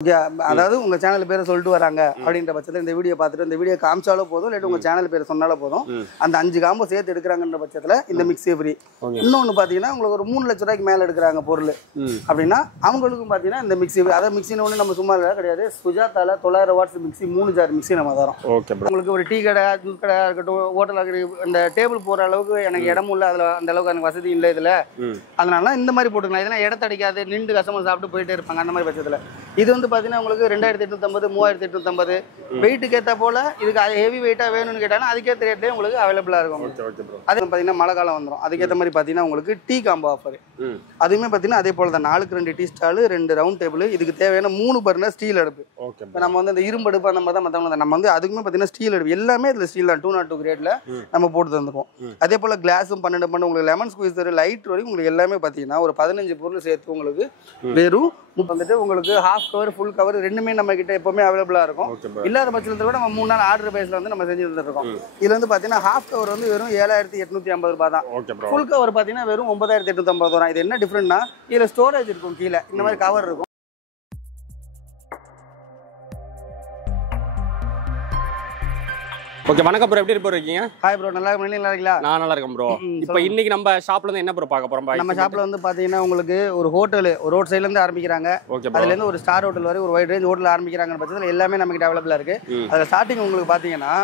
அதாவது உங்க சேனல் பேரை சொல்லிட்டு வராங்க அப்படின்ற பட்சத்தில் இந்த வீடியோ பார்த்துட்டு இந்த வீடியோ காமிச்சாலும் போதும், இல்லாட்டி உங்க சேனல் பேரை சொன்னாலும் போதும். அந்த 5 காம்போ சேர்த்து எடுக்கிறாங்கன்ற பட்சத்தில் இந்த மிக்ஸி ஃப்ரீ. இன்னொன்று பார்த்தீங்கன்னா உங்களுக்கு ஒரு 3 லட்ச ரூபாய்க்கு மேலே எடுக்கிறாங்க பொருள் அப்படின்னா அவங்களுக்கும் பார்த்தீங்கன்னா இந்த மிக்ஸி, அதாவது மிக்ஸின்னு ஒன்று நம்ம சும்மா கிடையாது. சுஜாதால 900 வாட்ஸ் மிக்ஸி 3 ஜார் மிக்ஸி நம்ம தரோம். உங்களுக்கு ஒரு டீ கடை, ஜூஸ் கடை இருக்கட்டும், ஹோட்டல் இந்த டேபிள் போகிற அளவுக்கு எனக்கு இடமும் இல்லை, அதில் அந்த அளவுக்கு எனக்கு வசதி இல்லை இதில். அதனால இந்த மாதிரி போட்டுக்கலாம். இதெல்லாம் இடத்தடிக்காது, நின்று கஸ்டமர் சாப்பிட்டு போயிட்டே இருப்பாங்க. அந்த மாதிரி பட்சத்தில் இது வந்து பார்த்தீங்கன்னா உங்களுக்கு 2850, 3850 வெயிட்டுக்கு ஏற்ற போல. இதுக்கு ஹெவி வெயிட்டாக வேணும்னு கேட்டாலும் அதுக்கேற்ற ரேட்லேயே உங்களுக்கு அவைலபிளாக இருக்கும். அது பார்த்தீங்கன்னா மழை காலம் வந்துடும், அதுக்கேற்ற மாதிரி பார்த்தீங்கன்னா உங்களுக்கு டீ காம்போ ஆஃபர். அதுவுமே பார்த்தீங்கன்னா அதே போல தான் 4க்கு 2 டீ ஸ்டாலு, 2 ரவுண்ட் டேபிள். இதுக்கு தேவையான 3 பர்னர் ஸ்டீல் அடுப்பு. இப்போ நம்ம வந்து அந்த இரும்பு அடுப்பு அந்த மாதிரி தான் மற்றவங்க நம்ம வந்து அதுக்குமே பார்த்தீங்கன்னா ஸ்டீல் அடுப்பு எல்லாமே இதில் ஸ்டீல் தான் 202 கிரேட்ல நம்ம போட்டு தந்துருக்கோம். அதே போல் கிளாஸும் 12 பண்ண உங்களுக்கு லெமன் ஸ்குவீசர் லைட் வரைக்கும் உங்களுக்கு எல்லாமே பார்த்தீங்கன்னா ஒரு 15 பொருள் சேர்த்து உங்களுக்கு வெறும் வந்துட்டு உங்களுக்கு ஹாஃப் கவர் ஃபுல் கவர் ரெண்டுமே நம்ம கிட்ட எப்பவுமே அவைலபிளா இருக்கும். இல்லாத பட்சத்தில் கூட நம்ம 3 நாள் ஆர்டர் பேஸ்ல வந்து நம்ம செஞ்சு தந்துருக்கோம். இதுல வந்து பாத்தீங்கன்னா ஹாஃப் கவர் வந்து வெறும் 7850 ரூபாய் தான். ஃபுல் கவர் பாத்தீங்கன்னா வெறும் 9850 ரூபாய். இது என்ன டிஃபரெண்ட்னா இதுல ஸ்டோரேஜ் இருக்கும், கீழே இந்த மாதிரி கவர் இருக்கும். ஓகே, வணக்கம் ப்ரோ, எப்படி இருக்கீங்க? ஹாய் ப்ரோ, நல்லா இருக்கீங்களா? நான் நல்லா இருக்கேன் ப்ரோ. இப்போ இன்னைக்கு நம்ம ஷாப்ல இருந்து என்ன ப்ரோ பார்க்க போறோம்? நம்ம ஷாப்ல வந்து பாத்தீங்கன்னா உங்களுக்கு ஒரு ஹோட்டல், ஒரு ரோட் சைடுல இருந்து ஆரம்பிக்கிறாங்க. அதுல இருந்து ஒரு ஸ்டார் ஹோட்டல் வரை ஒரு வைட் ரேஞ்ச் ஹோட்டல் ஆரம்பிக்கிறாங்க பட்சத்தில் எல்லாமே நம்ம கிட்ட அவைலபிளா இருக்கு. அதுல ஸ்டார்டிங் உங்களுக்கு பாத்தீங்கன்னா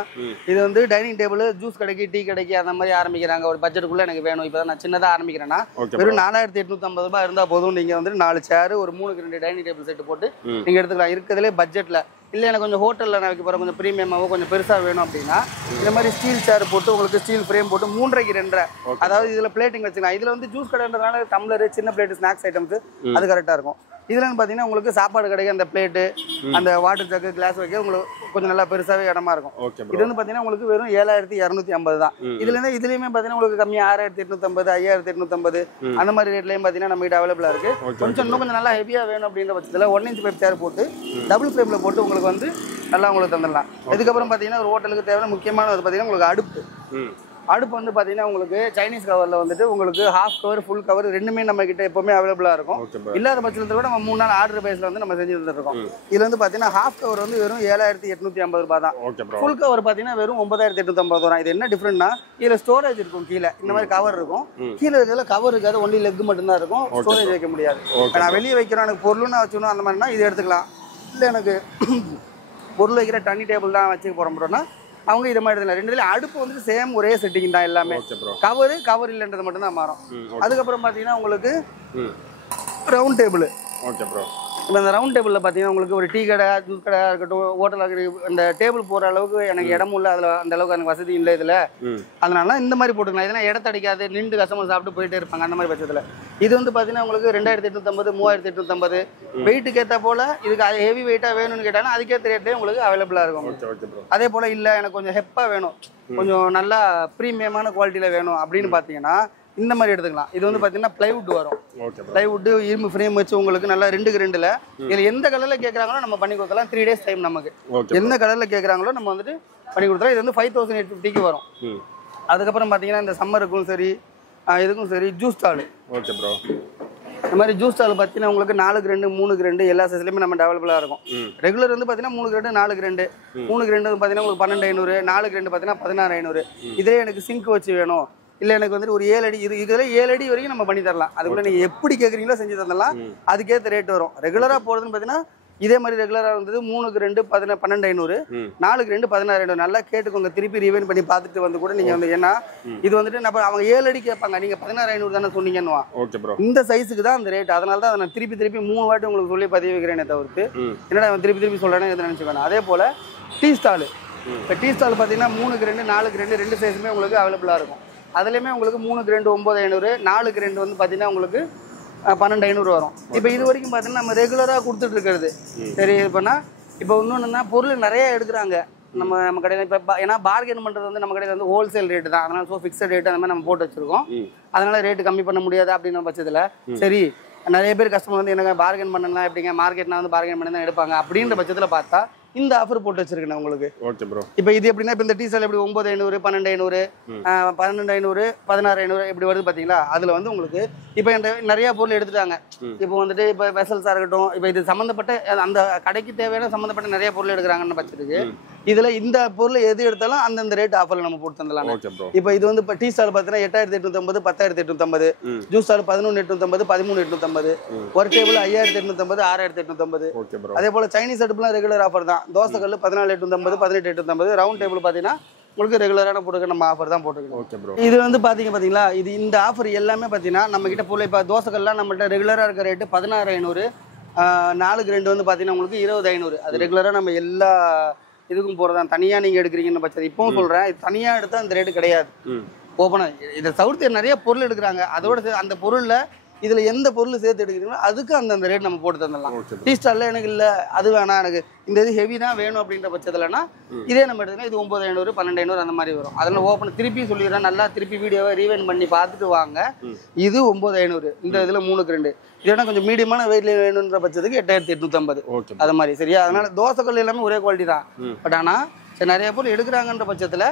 இது வந்து டைனிங் டேபிள், ஜூஸ் கடைக்கு, டீ கடைக்கு அந்த மாதிரி ஆரம்பிக்கிறாங்க. ஒரு பட்ஜெட்டுக்குள்ள எனக்கு வேணும், இப்பதான் நான் சின்னதா ஆரம்பிக்கிறேன்னா வெறும் 4850 ரூபாய் இருந்தா போதும். நீங்க வந்து 4 சேர், ஒரு 3க்கு 2 டைனிங் டேபிள் செட் போட்டு நீங்க எடுத்துக்கலாம். இருக்கிறதுலே பட்ஜெட்ல இல்லை எனக்கு கொஞ்சம் ஹோட்டலில் நான் வைக்க போகிறேன், கொஞ்சம் ப்ரீமியமாகவோ கொஞ்சம் பெருசாக வேணும் அப்படின்னா இந்த மாதிரி ஸ்டீல் சேர் போட்டு உங்களுக்கு ஸ்டீல் ஃப்ரேம் போட்டு 3.5க்கு 2.5, அதாவது இதில் பிளேட்டிங் வச்சுக்கலாம். இதில் வந்து ஜூஸ் கடைன்றதுனால டம்ளர், சின்ன பிளேட்டு, ஸ்நாக்ஸ் ஐட்டம்ஸ் அது கரெக்டாக இருக்கும். இதில் பார்த்தீங்கன்னா உங்களுக்கு சாப்பாடு கடைக்கு அந்த பிளேட்டு, அந்த வாட்டர் ஜக்கு, கிளாஸ் வைக்க உங்களுக்கு கொஞ்சம் நல்லா பெருசாகவே இடமா இருக்கும். இது வந்து பார்த்தீங்கன்னா உங்களுக்கு வெறும் 7250 தான். இதுலேயுமே பார்த்தீங்கன்னா உங்களுக்கு கம்மியாக 6850, 5850 அந்த மாதிரி ரேட்லையும் பார்த்தீங்கன்னா நம்ம கிட்ட அவைலபிளாக இருக்குது. இன்னும் கொஞ்சம் நல்லா ஹெவியாக வேணும் அப்படின்ற பட்சத்தில் 1 இன்ச் பைப் சேர் போட்டு டபுள் ஃப்ரேமில் போட்டு உங்களுக்கு வந்து நல்லா உங்களுக்கு தந்துடலாம். இதுக்கப்புறம் பார்த்தீங்கன்னா ஒரு ஹோட்டலுக்கு தேவையான முக்கியமானது பார்த்தீங்கன்னா உங்களுக்கு அடுப்பு வந்து பார்த்தீங்கன்னா உங்களுக்கு சைனீஸ் கவரில் வந்துட்டு உங்களுக்கு ஹாஃப் கவர் ஃபுல் கவர் ரெண்டுமே நம்ம கிட்ட எப்பவுமே அவைலபிளாக இருக்கும். இல்லாத பட்சத்தில் கூட நம்ம 3 நாள் ஆர்டர் பேஸில் வந்து நம்ம செஞ்சு தந்துருக்கோம். இதில் வந்து பார்த்தீங்கன்னா ஹாஃப் கவர் வந்து வெறும் 7850 ரூபாய் தான். ஃபுல் கவர் பார்த்தீங்கன்னா வெறும் 9850 ரூபாய். இது என்ன டிஃப்ரெண்ட்னா இதில் ஸ்டோரேஜ் இருக்கும், கீழே இந்த மாதிரி கவர் இருக்கும். கீழே இருக்கிறதுல கவர் இருக்காது, ஒன்லி லெக் மட்டும்தான் இருக்கும், ஸ்டோரேஜ் வைக்க முடியாது. நான் வெளியே வைக்கிறோம், எனக்கு பொருள்னா வச்சுக்கணும் அந்த மாதிரினா இது எடுத்துக்கலாம். இல்லை எனக்கு பொருள் வைக்கிற டன்னி டேபிள் தான் வச்சுக்க போகிறோம்னா அவங்க இதை மாதிரி எடுத்துக்கலாம். ரெண்டுல அடுப்பு வந்து சேம் ஒரே செட்டிங் தான் எல்லாமே. கவர் இல்லைன்றது மட்டும் தான் மாறும். அதுக்கப்புறம் பார்த்தீங்கன்னா உங்களுக்கு ரவுண்ட் டேபிள். இப்போ அந்த ரவுண்ட் டேபிளில் பார்த்தீங்கன்னா உங்களுக்கு ஒரு டீ கடை, ஜூஸ் கடை இருக்கட்டும், ஹோட்டல் அந்த டேபிள் போகிற அளவுக்கு எனக்கு இடமும் இல்லை, அதில் அந்த அளவுக்கு எனக்கு வசதி இல்லை இதில். அதனால இந்த மாதிரி போட்டுக்கலாம். இதெல்லாம் இடத்தடிக்காது, நின்று கஸ்டமர் சாப்பிட்டு போயிட்டே இருப்பாங்க. அந்த மாதிரி பட்சத்தில் இது வந்து பார்த்தீங்கன்னா உங்களுக்கு 2850, 3850 வெயிட்டுக்கு ஏற்ற போல. இதுக்கு ஹெவி வெயிட்டாக வேணும்னு கேட்டாலும் அதுக்கேற்ற ரேட்லேயே உங்களுக்கு அவைலபிளாக இருக்கும். அதே போல் இல்லை எனக்கு கொஞ்சம் ஹெப்பாக வேணும், கொஞ்சம் நல்லா ப்ரீமியமான குவாலிட்டியில் வேணும் அப்படின்னு பார்த்தீங்கன்னா இந்த மாதிரி எடுத்துக்கலாம். இது வந்து பார்த்தீங்கன்னா பிளைவுட் வரும். பிளைவுட் இரும்பு ஃப்ரேம் வச்சு உங்களுக்கு நல்லா 2க்கு 2ல இதில் எந்த கலரில் கேட்குறாங்களோ நம்ம பண்ணி கொடுக்கலாம். 3 days டைம் நமக்கு. எந்த கலரில் கேட்குறாங்களோ நம்ம வந்துட்டு பண்ணி கொடுத்துலாம். இது வந்து 5850க்கு வரும். அதுக்கப்புறம் பார்த்தீங்கன்னா இந்த சம்மருக்கும் சரி இதுக்கும் சரி ஜூஸ் ஸ்டாலு. இந்த மாதிரி ஜூஸ் ஸ்டால் பார்த்தீங்கன்னா உங்களுக்கு 4க்கு 2, 3க்கு 2 எல்லா சைஸ்லையுமே நம்ம அவைலபிளாக இருக்கும். ரெகுலர் வந்து பார்த்தீங்கன்னா 3க்கு 2, 4க்கு 2, 3க்கு 2 பார்த்தீங்கன்னா உங்களுக்கு 12500, 4க்கு 2 பார்த்தீங்கன்னா 16500. இதே எனக்கு சிங்க் வச்சு வேணும், இல்லை எனக்கு வந்துட்டு ஒரு 7 அடி, இதில் 7 அடி வரைக்கும் நம்ம பண்ணி தரலாம். அதுக்குள்ள நீங்கள் எப்படி கேட்குறீங்களோ செஞ்சு தரலாம். அதுக்கேற்ற ரேட் வரும். ரெகுலராக போகிறதுன்னு பார்த்தீங்கன்னா இதே மாதிரி ரெகுலராக இருந்தது 3க்கு 2 12500, 4க்கு 2 16500. நல்லா கேட்டுக்கோங்க, திருப்பி ரிவைன் பண்ணி பார்த்துட்டு வந்து கூட நீங்கள் வந்து, ஏன்னா இது வந்துட்டு நம்ம அவங்க 7 அடி கேட்பாங்க, நீங்கள் 16500 தானே சொன்னீங்கன்னுவா. இந்த சைஸுக்கு தான் அந்த ரேட். அதனால தான் நான் திருப்பி 3 வாட்டி உங்களுக்கு சொல்லி பதிவு வைக்கிறேனே தவிர்த்து என்னடா திருப்பி சொல்கிறேன்னு எதை நினச்சிக்கணும். அதே போல் டீ ஸ்டாலு. இப்போ டீ ஸ்டால் பார்த்தீங்கன்னா 3க்கு 2, 4க்கு 2 2 சைஸுமே உங்களுக்கு அவைலபிளாக இருக்கும். அதுலேயுமே உங்களுக்கு 3க்கு 2 9500, 4க்கு 2 வந்து பார்த்தீங்கன்னா உங்களுக்கு 12500 வரும். இப்போ இது வரைக்கும் பார்த்தீங்கன்னா நம்ம ரெகுலராக கொடுத்துட்டு இருக்கிறது சரி. இப்போ இன்னொன்றுனா பொருள் நிறைய எடுக்கிறாங்க நம்ம கடையில். இப்போ ஏன்னா பார்கென் பண்ணுறது வந்து நம்ம கடையில் வந்து ஹோல்சேல் ரேட்டு தான். அதனால ஃபிக்ஸட் ரேட்டு அந்த மாதிரி நம்ம போட்டு வச்சுருக்கோம். அதனால ரேட்டு கம்மி பண்ண முடியாது அப்படின்ற பட்சத்தில் சரி நிறைய பேர் கஸ்டமர் வந்து எனக்கு பார்கென் பண்ணலாம் எப்படிங்க, மார்க்கெட்னா வந்து பார்கென் பண்ணி தான் எடுப்பாங்க அப்படின்ற பட்சத்தில் பார்த்தா இந்த ஆஃபர் போட்டு வச்சிருக்கேன் உங்களுக்கு. Okay bro. இப்போ இது எப்படின்னா இப்போ இந்த டீசல் எப்படி 9500 12500 12500 16500 இப்படி வருது பாத்தீங்களா? அதுல வந்து உங்களுக்கு இப்போ நிறைய பொருள் எடுத்துட்டாங்க. இப்போ வந்துட்டு இப்போ வெசல்ஸா இருக்கட்டும், இப்போ இது சம்பந்தப்பட்ட அந்த கடைக்கு தேவையான சம்பந்தப்பட்ட நிறைய பொருள் எடுக்கிறாங்கன்னு பட்சத்துக்கு இதுல இந்த பொருள் எது எடுத்தாலும் அந்தந்த ரேட் ஆஃபர்ல நம்ம போட்டு தந்தலாம். இப்போ இது வந்து இப்போ டீ ஸ்டால் பார்த்தீங்கன்னா 8850 10850, ஜூஸ் ஸ்டால் 11850 13850, ஒரு டேபிள் 5850 6850. அதே போல சைனீஸ் அடுப்புலாம் ரெகுலர் ஆஃபர் தான். தோசை கல் 14850 18850, ரவுண்ட் டேபிள் பார்த்தீங்கன்னா உங்களுக்கு ரெகுலரான போட்டுக்க நம்ம ஆஃபர் தான் போட்டுக்கணும். இது வந்து பாத்தீங்களா, இது இந்த ஆஃபர் எல்லாமே பார்த்தீங்கன்னா நம்ம கிட்ட பொருள் இப்போ தோசைகள்லாம் நம்மள்ட்ட ரெகுலராக இருக்க ரேட்டு 16500, 4க்கு 2 வந்து பார்த்தீங்கன்னா உங்களுக்கு 20500. அது ரெகுலராக நம்ம எல்லா இதுக்கும் போகிறதான். தனியாக நீங்கள் எடுக்கிறீங்கன்னு பட்சம் இப்பவும் சொல்கிறேன், இது தனியாக எடுத்தால் அந்த ரேட்டு கிடையாது. ஓப்பனாக இதை தவிர்த்து நிறைய பொருள் எடுக்கிறாங்க. அதோட அந்த பொருளில் இதுல எந்த பொருள் சேர்த்து எடுக்கிறீங்களோ அதுக்கு அந்த ரேட் நம்ம போட்டு தந்துடலாம். டீ ஸ்டால்ல எனக்கு இல்ல அது வேணாம், எனக்கு இந்த இது ஹெவி தான் வேணும் அப்படின்ற பட்சத்துலனா இதே நம்ம எடுத்தீங்கன்னா இது 9500 12500 அந்த மாதிரி வரும். அதெல்லாம் ஓப்பன் திருப்பி சொல்லிடுறேன், நல்லா திருப்பி வீடியோவை ரீவைண்ட் பண்ணி பார்த்துட்டு வாங்க. இது 9500, இந்த இதுல 3க்கு 2. இதோட கொஞ்சம் மீடியமான வெயிட்ல வேணுன்ற பட்சத்துக்கு 8850 அது மாதிரி. சரியா? அதனால தோசைகள் எல்லாமே ஒரே குவாலிட்டி தான். பட் ஆனா நிறைய பொருள் எடுக்கிறாங்கன்ற பட்சத்துல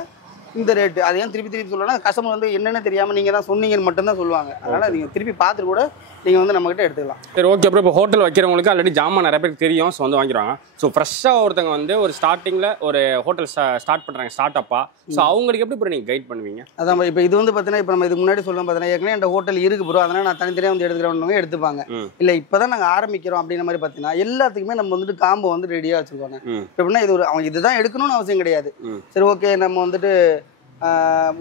இந்த ரேட் அது ஏன் திருப்பி சொல்லணும்னா கஸ்டமர் வந்து என்னென்ன தெரியாம நீங்க தான் சொன்னீங்கன்னு மட்டும் தான் சொல்லுவாங்க. அதனால நீங்க திருப்பி பார்த்துட்டு கூட நீங்க வந்து நம்ம கிட்ட எடுத்துக்கலாம். சரி, ஓகே ப்ரோ. இப்போ ஹோட்டல் வைக்கிறவங்களுக்கு ஆல்ரெடி ஜாமான் நிறைய பேருக்கு தெரியும், ஸோ வந்து வாங்கிடுவாங்க. ஸோ ஃப்ரெஷ்ஷாக ஒருத்தங்க வந்து ஒரு ஸ்டார்டிங்கில் ஒரு ஹோட்டல் ஸ்டார்ட் பண்ணுறாங்க, ஸ்டார்ட் அப்பா. ஸோ அவங்களுக்கு எப்படி ப்ரோ நீங்கள் கைட் பண்ணுவீங்க? அதான் இப்போ இது வந்து பார்த்தீங்கன்னா இப்போ நம்ம இது முன்னாடி சொல்லுவோம் பார்த்தீங்கன்னா ஏற்கனவே இந்த ஹோட்டல் இருக்கு ப்ரோ, அதனால நான் தனித்தனியாக வந்து எடுத்துக்கிறவங்க எடுத்துப்பாங்க. இல்லை இப்போ தான் நாங்கள் ஆரம்பிக்கிறோம் அப்படின்ற மாதிரி பார்த்தீங்கன்னா எல்லாத்துக்குமே நம்ம வந்துட்டு காம்போ வந்து ரெடியாக வச்சுருக்கோங்க. எப்படின்னா இது ஒரு அவங்க இதுதான் எடுக்கணும்னு அவசியம் கிடையாது. சரி ஓகே நம்ம வந்துட்டு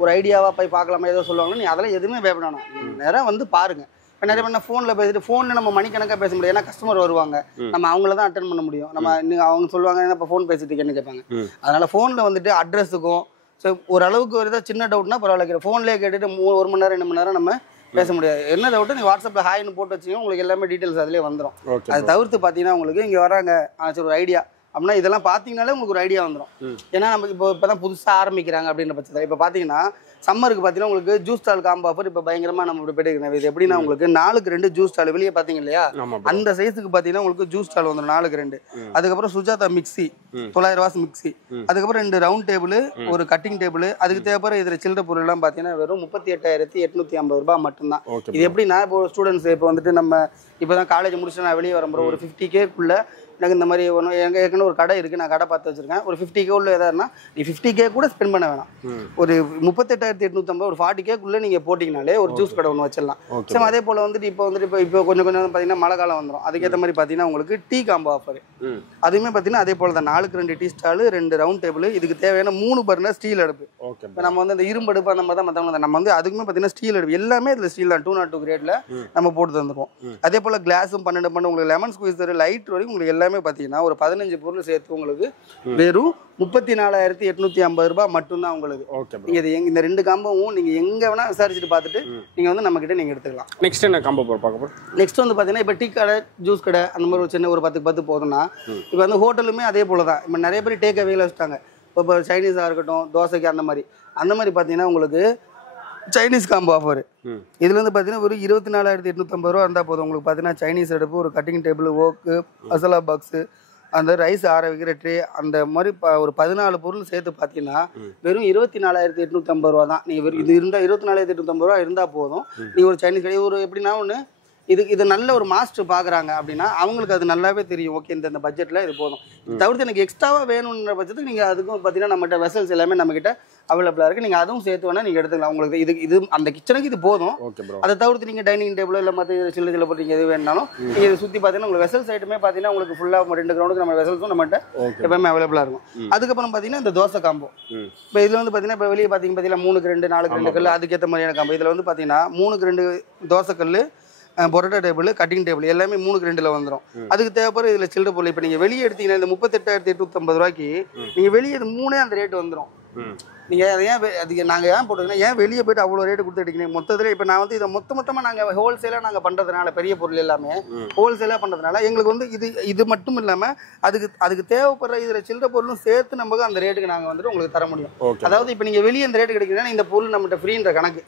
ஒரு ஐடியாவாக போய் பார்க்கலாமா ஏதோ சொல்லுவாங்க, நீ அதெல்லாம் எதுவுமே பயப்படணும். நேராக வந்து பாருங்க. இப்போ நிறைய பண்ண ஃபோனில் பேசிட்டு ஃபோனில் நம்ம மணிக்கணக்காக பேச முடியாது. ஏன்னா கஸ்டமர் வருவாங்க, நம்ம அவங்கள தான் அட்டன் பண்ண முடியும். நம்ம அவங்க சொல்லுவாங்க இப்போ ஃபோன் பேசிட்டு இருக்கேன்னு கேட்பாங்க. அதனால ஃபோனில் வந்துட்டு அட்ரஸுக்கும் ஸோ ஓரளவுக்கு ஒரு ஏதாவது சின்ன டவுட்னா பரவாயில்ல, ஃபோன்லேயே கேட்டுட்டு 1 மணி நேரம் 2 மணி நேரம் நம்ம பேச முடியாது. என்ன டவுட்டு நீங்கள் வாட்ஸ்அப்பில் ஹாய்னு போட்டு வச்சிங்கன்னா உங்களுக்கு எல்லாமே டீட்டெயில்ஸ் அதிலே வந்துடும். அதை தவிர்த்து பார்த்தீங்கன்னா உங்களுக்கு இங்கே வராங்க சரி ஒரு ஐடியா அப்படின்னா இதெல்லாம் பார்த்தீங்கனாலே உங்களுக்கு ஒரு ஐடியா வந்துடும். ஏன்னா நமக்கு இப்போ தான் புதுசாக ஆரம்பிக்கிறாங்க அப்படின்ற பட்சத்தில் இப்போ பார்த்தீங்கன்னா சம்மருக்கு பார்த்தீங்கன்னா உங்களுக்கு ஜூஸ் ஸ்டால் காம்போ ஆஃபர் இப்போ பயங்கரமாக நம்ம இப்படி போயிட்டு இது எப்படின்னா உங்களுக்கு 4க்கு 2 ஜூஸ் ஸ்டால் வெளியே பார்த்தீங்க இல்லையா, அந்த சைஸுக்கு பார்த்தீங்கன்னா உங்களுக்கு ஜூஸ் ஸ்டால் வந்துடும் 4க்கு 2. அதுக்கப்புறம் சுஜாதா மிக்சி 900 வாட்ஸ் மிக்சி, அதுக்கப்புறம் 2 ரவுண்ட் டேபிள், ஒரு கட்டிங் டேபிள். அதுக்கு தேவைப்படுற இதில் சில்லற பொருள் எல்லாம் பார்த்தீங்கன்னா வெறும் 38,850 ரூபாய் மட்டும்தான். இது எப்படின்னா இப்போ ஸ்டூடெண்ட்ஸ் இப்போ வந்துட்டு நம்ம இப்போ தான் காலேஜ் முடிச்சுட்டு நான் வெளியே வரம்போ ஒரு 50K எனக்கு இந்த மாதிரி ஒன்று எங்கள் ஏற்கனவே ஒரு கடை இருக்குது, நான் கடை பார்த்து வச்சுருக்கேன். ஒரு 50K உள்ள எதாருன்னா நீ 50K கூட ஸ்பெண்ட் பண்ண வேணாம். ஒரு 38,850 ஒரு 40K நீங்கள் போட்டிங்கனாலே ஒரு ஜூஸ் கடை ஒன்று வச்சிடலாம். சரி அதே போல் வந்துட்டு இப்போ கொஞ்சம் பார்த்தீங்கன்னா மழை காலம் வந்துடும். அதுக்கேற்ற மாதிரி பார்த்தீங்கன்னா உங்களுக்கு டீ காம்போ ஆஃபர் அதுவுமே பார்த்தீங்கன்னா அதே போல் தான் 4க்கு 2 டீ ஸ்டாலு, 2 ரவுண்ட் டேபிள். இதுக்கு தேவையான 3 பர்னர் ஸ்டீல் அடுப்பு. இப்போ நம்ம வந்து அந்த இரும்பு அடுப்பு அந்த மாதிரி தான் மற்றவங்க நம்ம வந்து அதுக்குமே பார்த்தீங்கன்னா ஸ்டீல் அடுப்பு எல்லாமே இதில் ஸ்டீல் தான் 202 கிரேடில் நம்ம போட்டு தந்துருவோம். அதே போல் கிளாஸும் 12 பண்ண உங்களுக்கு லெமன் ஸ்குவீசர் லைட் வரைக்கும் உங்களுக்கு எல்லாமே பார்த்தீங்கன்னா ஒரு 15 பொருள் சேர்த்து உங்களுக்கு வெறும் 34,850 ரூபாய் மட்டும்தான் உங்களுக்கு. நீங்க இந்த 2 காம்போவும் நீங்க எங்க வேணா விசாரிச்சுட்டு பார்த்துட்டு நீங்க வந்து நம்ம கிட்ட நீங்க எடுத்துக்கலாம். நெக்ஸ்ட் என்ன காம்போ பார்க்க போறோம்? நெக்ஸ்ட் வந்து பாத்தீங்கன்னா இப்போ டீ கடை ஜூஸ் கடை அந்த மாதிரி ஒரு சின்ன ஒரு 10 போதும்னா இப்போ வந்து ஹோட்டலுமே அதே போல தான். இப்போ நிறைய பேர் டேக் அவேல வச்சுட்டாங்க. இப்போ சைனீஸாக இருக்கட்டும் தோசைக்கு அந்த மாதிரி பார்த்தீங்கன்னா உங்களுக்கு சைனீஸ் காம்போ ஆஃபர் இதுல வந்து பார்த்தீங்கன்னா ஒரு 24,850 ரூபா இருந்தால் போதும். உங்களுக்கு பார்த்தீங்கன்னா சைனீஸ் அடுப்பு, ஒரு கட்டிங் டேபிள், ஓக்கு, மசாலா பாக்ஸு, அந்த ரைஸ் ஆற வைக்கிற ட்ரே, அந்த மாதிரி ஒரு 14 பொருள் சேர்த்து பார்த்தீங்கன்னா வெறும் 24,850 ரூபா தான். நீங்கள் இது இருந்தால் 24,850 ரூபா இருந்தால் போதும். நீங்கள் ஒரு சைனீஸ் கடை ஒரு எப்படின்னா ஒன்று இது நல்ல ஒரு மாஸ்டர் பார்க்குறாங்க அப்படின்னா அவங்களுக்கு அது நல்லாவே தெரியும். ஓகே இந்த பட்ஜெட்டில் இது போதும். தவிர்த்து எனக்கு எக்ஸ்ட்ராவாக வேணுன்ற பட்சத்துக்கு நீங்கள் அதுக்கும் பார்த்தீங்கன்னா நம்மகிட்ட வெசல்ஸ் எல்லாமே நம்மகிட்ட அவைலபிளாக இருக்குது. நீங்கள் அதுவும் சேர்த்து வேணால் நீங்கள் எடுத்துக்கலாம். உங்களுக்கு இது அந்த கிச்சனுக்கு இது போதும். அதை தவிர்த்து நீங்கள் டைனிங் டேபிள் இல்லை மற்ற சில்லு போட்டு எது வேணாலும் நீங்கள் இதை சுற்றி பார்த்தீங்கன்னா உங்களுக்கு வெசல்ஸ் ஐட்டமே பார்த்தீங்கன்னா உங்களுக்கு ஃபுல்லாக 2 கிரவுண்டுக்கு நம்ம வெசல்ஸும் நம்மகிட்ட எப்பவுமே அவைலபிளாக இருக்கும். அதுக்கப்புறம் பார்த்தீங்கன்னா இந்த தோசை காம்போ இப்போ இதில் வந்து பார்த்தீங்கன்னா இப்போ வெளியே பார்த்தீங்கன்னா 3க்கு 2 4க்கு 2 கல் அதுக்கேற்ற மாதிரியான காம்போ. இதில் வந்து பார்த்தீங்கன்னா 3க்கு 2 தோசை கல், பொரோட்டா டேபிள், கட்டிங் டேபிள் எல்லாமே 3க்கு 2ல வந்துடும். அதுக்கு தேவைப்படுற இதில் சில்லற பொருள் இப்போ நீங்கள் வெளியே எடுத்தீங்கன்னா இந்த 38,850 ரூபாய்க்கு நீங்கள் வெளியே 3 அந்த ரேட் வந்துடும். நீங்கள் அதை ஏன் அதுக்கு நாங்கள் ஏன் போட்டுருக்கோன்னா ஏன் வெளியே போய்ட்டு அவ்வளோ ரேட்டு கொடுத்து எடுக்கிறீங்க மொத்தத்தில். இப்போ நான் வந்து இதை மொத்தமாக நாங்கள் ஹோல்சேலாக நாங்கள் பண்ணுறதுனால பெரிய பொருள் எல்லாமே ஹோல்சேலாக பண்ணுறதுனால எங்களுக்கு வந்து இது மட்டும் இல்லாமல் அதுக்கு தேவைப்படுற இதில் சில்லற பொருளும் சேர்த்து நமக்கு அந்த ரேட்டுக்கு நாங்கள் வந்துட்டு உங்களுக்கு தர முடியும். அதாவது இப்போ நீங்கள் வெளியே இந்த ரேட்டு கிடைக்கிறீங்கன்னா இந்த பொருள் நம்மகிட்ட ஃப்ரீன்ற கணக்கு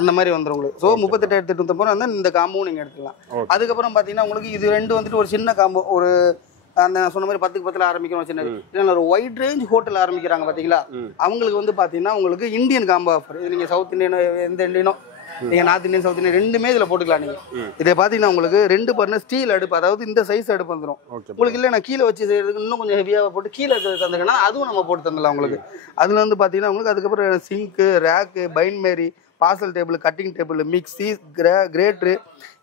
அந்த மாதிரி வந்துடும் உங்களுக்கு. ஸோ 38,850 ரூபா வந்து இந்த காம்போவும் நீங்கள் எடுத்துக்கலாம். அதுக்கப்புறம் பார்த்தீங்கன்னா உங்களுக்கு இது 2 வந்துட்டு ஒரு சின்ன காம்போ ஒரு அந்த நான் சொன்ன மாதிரி 10க்கு 10 ஆரம்பிக்கிறோம் சின்ன இல்லை ஒரு வைட் ரேஞ்ச் ஹோட்டல் ஆரம்பிக்கிறாங்க பார்த்தீங்களா, அவங்களுக்கு வந்து பார்த்தீங்கன்னா உங்களுக்கு இந்தியன் காம்போ ஆஃபர். இது நீங்கள் சவுத் இந்தியனோ எந்த இந்தியனோ நீங்கள் நார்த் இந்தியன் சவுத் இந்தியன் ரெண்டுமே இதில் போட்டுக்கலாம். நீங்கள் இதை பார்த்தீங்கன்னா உங்களுக்கு 2 பர்னர் ஸ்டீல் அடுப்பு, அதாவது இந்த சைஸ் அடுப்பு வந்துடும் உங்களுக்கு. இல்லை நான் கீழே வச்சு செய்யறதுக்கு இன்னும் கொஞ்சம் ஹெவியாக போட்டு கீழே தந்துக்கன்னா அதுவும் நம்ம போட்டு தந்துடலாம் உங்களுக்கு. அதில் வந்து பார்த்தீங்கன்னா உங்களுக்கு அதுக்கப்புறம் sink, rack, bain marie, parcel table, cutting table, mixie, grater,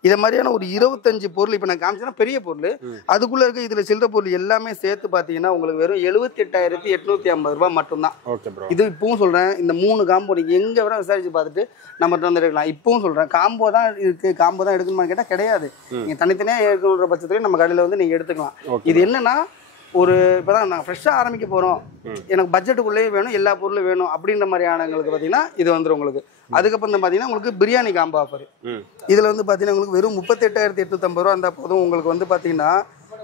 இதை மாதிரியான ஒரு 25 பொருள் இப்போ நான் காமிச்சேன்னா பெரிய பொருள். அதுக்குள்ளே இருக்க இதில் சில்லற பொருள் எல்லாமே சேர்த்து பார்த்தீங்கன்னா உங்களுக்கு வெறும் 78,850 ரூபாய் மட்டும்தான். இது இப்பவும் சொல்கிறேன், இந்த 3 காம்போ நீங்கள் எங்கே வேணால் விசாரிச்சு பார்த்துட்டு நம்மகிட்ட வந்து எடுக்கலாம். இப்பவும் சொல்கிறேன், காம்போ தான் இருக்குது, காம்போ தான் எடுக்கணுமான்னு கேட்டால் கிடையாது. நீங்கள் தனித்தனியாக எடுக்கணுன்ற பட்சத்துலேயே நம்ம கடையில் வந்து நீங்கள் எடுத்துக்கலாம். இது என்னன்னா ஒரு இப்போதான் நாங்கள் ஃப்ரெஷ்ஷாக ஆரம்பிக்க போகிறோம், எனக்கு பட்ஜெட்டுக்குள்ளேயே வேணும், எல்லா பொருளும் வேணும் அப்படின்ற மாதிரியானங்களுக்கு பார்த்தீங்கன்னா இது வந்துடும் உங்களுக்கு. அதுக்கப்புறம் பார்த்தீங்கன்னா உங்களுக்கு பிரியாணி காம்போ ஆஃபர். இதில் வந்து பார்த்தீங்கன்னா உங்களுக்கு வெறும் 38,850 ரூபா இருந்தால் போதும். உங்களுக்கு வந்து பார்த்தீங்கன்னா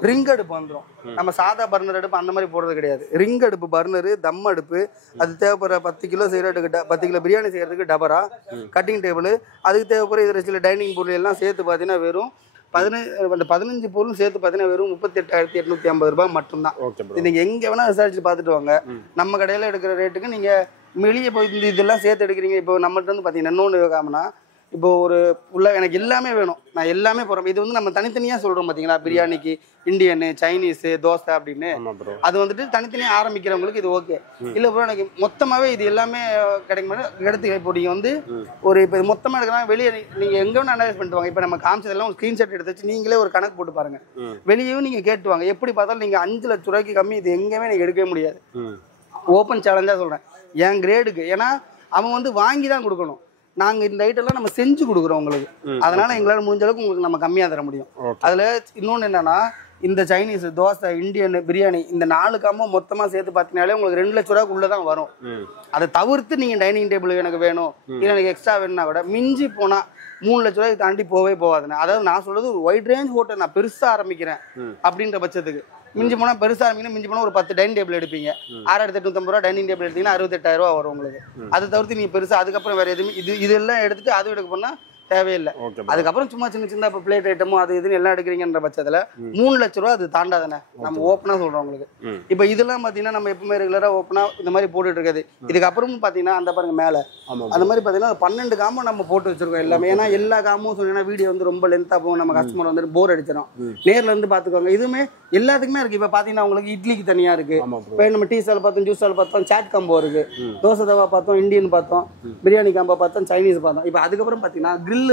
ரிங் அடுப்பு வந்துடும். நம்ம சாதா பர்னர் அடுப்பு அந்த மாதிரி போடுறது கிடையாது. ரிங் அடுப்பு, பர்னரு, தம் அடுப்பு, அது தேவைப்படுற 10 கிலோ செய்யறதுக்கு 10 கிலோ பிரியாணி செய்யறதுக்கு டபரா, கட்டிங் டேபிள், அதுக்கு தேவைப்படுற இதில் சில டைனிங் பொருள் எல்லாம் சேர்த்து பார்த்தீங்கன்னா வெறும் 15 பொருளும் சேர்த்து பார்த்தீங்கன்னா வெறும் 38,850 ரூபாய் மட்டும்தான். நீங்கள் எங்கே வேணால் விசாரிச்சு பார்த்துட்டு வாங்க. நம்ம கடையில் எடுக்கிற ரேட்டுக்கு நீங்கள் வெளியே போய் இதெல்லாம் சேர்த்து எடுக்கிறீங்க. இப்போ நம்மகிட்ட வந்து பார்த்தீங்கன்னா இன்னொன்று காமனா, இப்போ ஒரு உள்ள எனக்கு எல்லாமே வேணும், நான் எல்லாமே போகிறோம். இது வந்து நம்ம தனித்தனியாக சொல்கிறோம் பார்த்தீங்களா, பிரியாணிக்கு இந்தியனு, சைனீஸு, தோசை அப்படின்னு. அது வந்துட்டு தனித்தனியாக ஆரம்பிக்கிறவங்களுக்கு இது ஓகே. இல்லை ப்ரோ எனக்கு மொத்தமாகவே இது எல்லாமே கிடைக்கும் எடுத்து. இப்போ நீங்கள் வந்து ஒரு இப்போ மொத்தமாக எடுக்கலாம், வெளியே நீங்கள் எங்கே வேணும் அனலைஸ் பண்ணிட்டு வாங்க. இப்போ நம்ம காமிச்சதெல்லாம் ஒரு ஸ்க்ரீன்ஷாட் எடுத்து வச்சு நீங்களே ஒரு கணக்கு போட்டு பாருங்கள். வெளியேவும் நீங்கள் கேட்டுவாங்க, எப்படி பார்த்தாலும் நீங்கள் 5 லட்ச ரூபாய்க்கு கம்மி இது எங்கேயுமே நீங்கள் எடுக்கவே முடியாது. ஓப்பன் சேலஞ்சாக சொல்கிறேன் என் கிரேடுக்கு. ஏன்னா அவன் வந்து வாங்கி தான் கொடுக்கணும். நாங்கள் இந்த ஐட்டெல்லாம் நம்ம செஞ்சு கொடுக்குறோம் உங்களுக்கு. அதனால எங்களால் முடிஞ்ச அளவுக்கு உங்களுக்கு நம்ம கம்மியாக தர முடியும். அதில் இன்னொன்று என்னன்னா, இந்த சைனீஸ், தோசை, இந்தியன், பிரியாணி இந்த 4 காம்போ மொத்தமாக சேர்த்து பார்த்தீங்கன்னாலே உங்களுக்கு 2 லட்ச ரூபாய்க்கு உள்ளே தான் வரும். அதை தவிர்த்து நீங்கள் டைனிங் டேபிள் எனக்கு வேணும், இல்லை எனக்கு எக்ஸ்ட்ரா வேணும்னா கூட மிஞ்சி போனால் 3 லட்ச ரூபாய்க்கு தாண்டி போவே போகாதுண்ணே. அதாவது நான் சொல்றது ஒரு வைட் ரேஞ்ச் ஹோட்டல் நான் பெருசாக ஆரம்பிக்கிறேன் அப்படின்ற பட்சத்துக்கு மிஞ்சி போனால் பெருசாக ஆரம்பிக்கணும். மிஞ்சி போனால் ஒரு 10 டைனிங் டேபிள் எடுப்பீங்க, 6,850 ரூபா டைனிங் டேபிள் எடுத்தீங்கன்னா 68,000 ரூபா வரும் உங்களுக்கு. அதை தவிர்த்து நீங்கள் பெருசாக அதுக்கப்புறம் வேறு எதுவுமே இதெல்லாம் எடுத்துட்டு அதுவும் எடுக்க போனால் தேவையில்லை. அதுக்கப்புறம் சும்மா சின்ன சின்ன இப்போ பிளேட் ஐட்டமும் அது இதுன்னு எல்லாம் எடுக்கிறீங்கன்ற பட்சத்தில் 3 லட்ச ரூபா அது தாண்டாதானே. நம்ம ஓப்பனாக சொல்கிறோம் உங்களுக்கு. இப்போ இதெல்லாம் பார்த்தீங்கன்னா நம்ம எப்பவுமே ரெகுலராக ஓப்பனாக இந்த மாதிரி போட்டுட்டு இருக்காது. இதுக்கப்புறமும் பார்த்தீங்கன்னா அந்த பாருங்க மேலே அந்த மாதிரி பார்த்தீங்கன்னா 12 காம்போ நம்ம போட்டு வச்சிருக்கோம் எல்லாமே. ஏன்னா எல்லா காம்பவும் சொன்னீங்கன்னா வீடியோ வந்து ரொம்ப லென்த்தாக போகும், நம்ம கஸ்டமர் வந்துட்டு போர் அடிச்சிடும். நேரில் வந்து பார்த்துக்கோங்க. இதுவுமே எல்லாத்துக்குமே இருக்குது. இப்போ பார்த்தீங்கன்னா உங்களுக்கு இட்லிக்கு தனியாக இருக்குது, இப்போ நம்ம டீ ஸ்டால் பார்த்தோம், ஜூஸ் ஸ்டால் பார்த்தோம், சாட் காம்போ இருக்குது, தோசை தவா பார்த்தோம், இந்தியன் பார்த்தோம், பிரியாணி காம்போ பார்த்தோம், சைனீஸ் பார்த்தோம். இப்போ அதுக்கப்புறம் பார்த்தீங்கன்னா கிரில்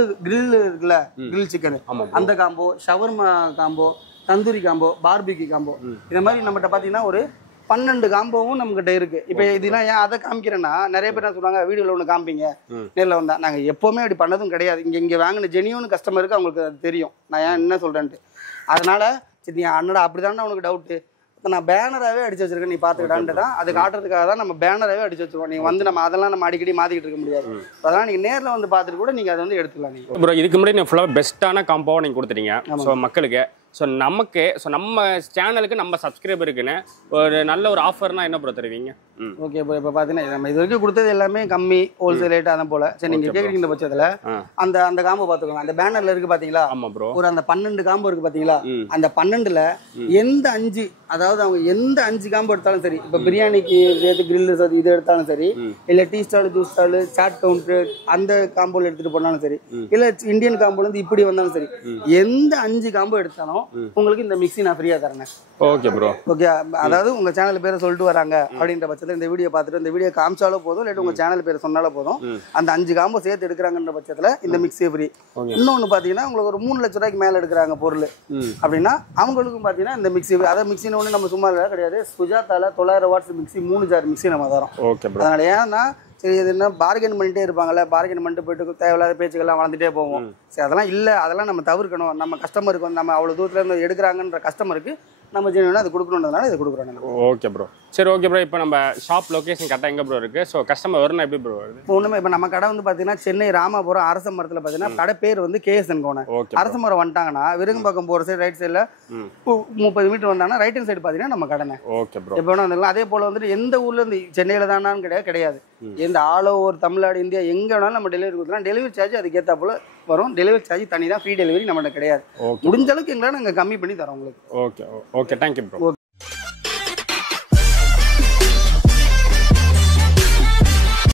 இருக்குல்ல, கிரில் சிக்கன் அந்த combo, shawarma combo, tandoori combo, barbecue combo, இந்த மாதிரி நம்மகிட்ட பார்த்தீங்கன்னா ஒரு 12 காம்போவும் நம்மகிட்ட இருக்கு. இப்போ இதெல்லாம் ஏன் அதை காமிக்கிறேன்னா, நிறைய பேர் என்ன சொல்லுவாங்க, வீடியோவில் ஒன்று காமிப்பீங்க நேரில் வந்தா. நாங்கள் எப்போவுமே அப்படி பண்ணதும் கிடையாது. இங்கே வாங்கின ஜெனியூன் கஸ்டமருக்கு அவங்களுக்கு அது தெரியும் நான் ஏன் என்ன சொல்கிறேன்ட்டு. அதனால சரி அண்ணடா அப்படிதானே உனக்கு டவுட்டு, நான் பேனராகவே அடிச்சு வச்சிருக்கேன் நீ பார்த்துக்கிட்டான்ட்டு தான் அது காட்டுறதுக்காக தான் நம்ம பேனராகவே அடிச்சு வச்சிருக்கோம். நீங்கள் வந்து நம்ம அதெல்லாம் நம்ம அடிக்கடி மாற்றிக்கிட்டு இருக்க முடியாது. அதெல்லாம் நீங்கள் நேரில் வந்து பார்த்துட்டு கூட நீங்கள் அதை வந்து எடுத்துக்கலாம். நீங்கள் ப்ரோ இதுக்கு முன்னாடி நீங்கள் ஃபுல்லாக பெஸ்ட்டான காம்போவை நீங்கள் கொடுத்துட்டீங்க ஸோ மக்களுக்கு. ஸோ நமக்கு நம்ம சேனலுக்கு நம்ம சப்ஸ்கிரைபருக்குன்னு ஒரு நல்ல ஒரு ஆஃபர்னா என்ன ப்ரோ தருவீங்க? ஓகே ப்ரோ, இப்போ பார்த்தீங்கன்னா நம்ம இது வரைக்கும் கொடுத்தது எல்லாமே கம்மி ஹோல்சேல் ரேட் அதை போல. சரி நீங்கள் கேட்குறீங்க பட்சத்தில் அந்த காம்போ பார்த்துக்கோங்க. அந்த பேனரில் இருக்குது பார்த்தீங்களா? ஆமாம் ப்ரோ. ஒரு அந்த 12 காம்போ இருக்குது பார்த்தீங்களா? அந்த 12ல் எந்த 5 அதாவது அவங்க எந்த 5 காம்போ எடுத்தாலும் சரி, இப்போ பிரியாணிக்கு சேர்த்து கிரில் இது எடுத்தாலும் சரி, இல்லை tea stall, juice stall, chaat counter அந்த காம்போவில் எடுத்துகிட்டு போனாலும் சரி, இல்லை இந்தியன் காம்போலேருந்து இப்படி வந்தாலும் சரி, எந்த 5 காம்போ எடுத்தாலும் உங்களுக்கு இந்த மிக்ஸி நான் ஃப்ரீயா தரேன். Okay bro. ஓகே, அதாவது உங்க சேனல் பேரை சொல்லிட்டு வராங்க அப்படின்ற பட்சத்தில் இந்த வீடியோ பார்த்துட்டு இந்த வீடியோ காமிச்சாலும் போதும், இல்லாட்டி உங்க சேனல் பேரை சொன்னாலும் போதும், அந்த 5 காம்போ சேர்த்து எடுக்கிறாங்கன்ற பட்சத்தில் இந்த மிக்ஸி ஃப்ரீ. இன்னொன்று பார்த்தீங்கன்னா உங்களுக்கு ஒரு 3 லட்ச ரூபாய்க்கு மேலே எடுக்கிறாங்க பொருள் அப்படின்னா அவங்களுக்கும் பார்த்தீங்கன்னா இந்த மிக்ஸி, அதாவது மிக்ஸின்னு ஒன்று நம்ம சும்மா கிடையாது, சுஜாதால 900 வாட்ஸ் மிக்ஸி 3 ஜார் மிக்ஸி நம்ம தரோம். அதனால ஏன்னா சரி இது என்ன பார்கென் பண்ணிட்டே இருப்பாங்கல்ல, பார்கென் பண்ணிட்டு போயிட்டு தேவையில்லாத பேச்சுக்கெல்லாம் வளர்ந்துட்டே போவோம். சரி அதெல்லாம் இல்லை, அதெல்லாம் நம்ம தவிர்க்கணும். நம்ம கஸ்டமருக்கு வந்து நம்ம அவ்வளோ தூரத்தில் இருந்து எடுக்கிறாங்கன்ற கஸ்டமருக்கு நம்ம ஜென்யூனாக அது கொடுக்கணுன்றதுனால இது கொடுக்குறோம். Okay bro. சரி ஓகே ப்ரோ. இப்போ நம்ம ஷாப் லொகேஷன் கரெக்டாக எங்கே ப்ரோ இருக்குது? ஸோ கஸ்டமர் வரணும் எப்படி ப்ரோ வருது? இப்போ ஒன்றுமே இப்போ நம்ம கடை வந்து பார்த்தீங்கன்னா சென்னை ராமாபுரம் அரச மரத்தில் பார்த்தீங்கன்னா கடை பேர் வந்து கேஎஸ்என் கோணம். ஓகே. அரச மரம் வந்துட்டாங்கன்னா விருங்கம்பாக்கம் போகிற சைடு ரைட் சைடில் 30 மீட்டர் வந்தாங்கன்னா ரைட் ஹேண்ட் சைடு பார்த்தீங்கன்னா நம்ம கடனை. Okay bro. எப்போ வேணா வந்துடலாம். அதே போல் வந்துட்டு எந்த ஊர்ல இருந்து சென்னையில் தானான்னு கிடையாது. எந்த ஆல் ஓவர் தமிழ்நாடு இந்தியா எங்கே வேணாலும் நம்ம டெலிவரி கொடுக்கலாம். டெலிவரி சார்ஜ் அதுக்கேற்ற போல வரும். டெலிவரி சார்ஜ் தனி தான். ஃப்ரீ டெலிவரி நம்மகிட்ட கிடையாது. முடிஞ்ச அளவுக்கு எங்களால் நாங்கள் கம்மி பண்ணி தரோம் உங்களுக்கு. Okay okay, thank you bro.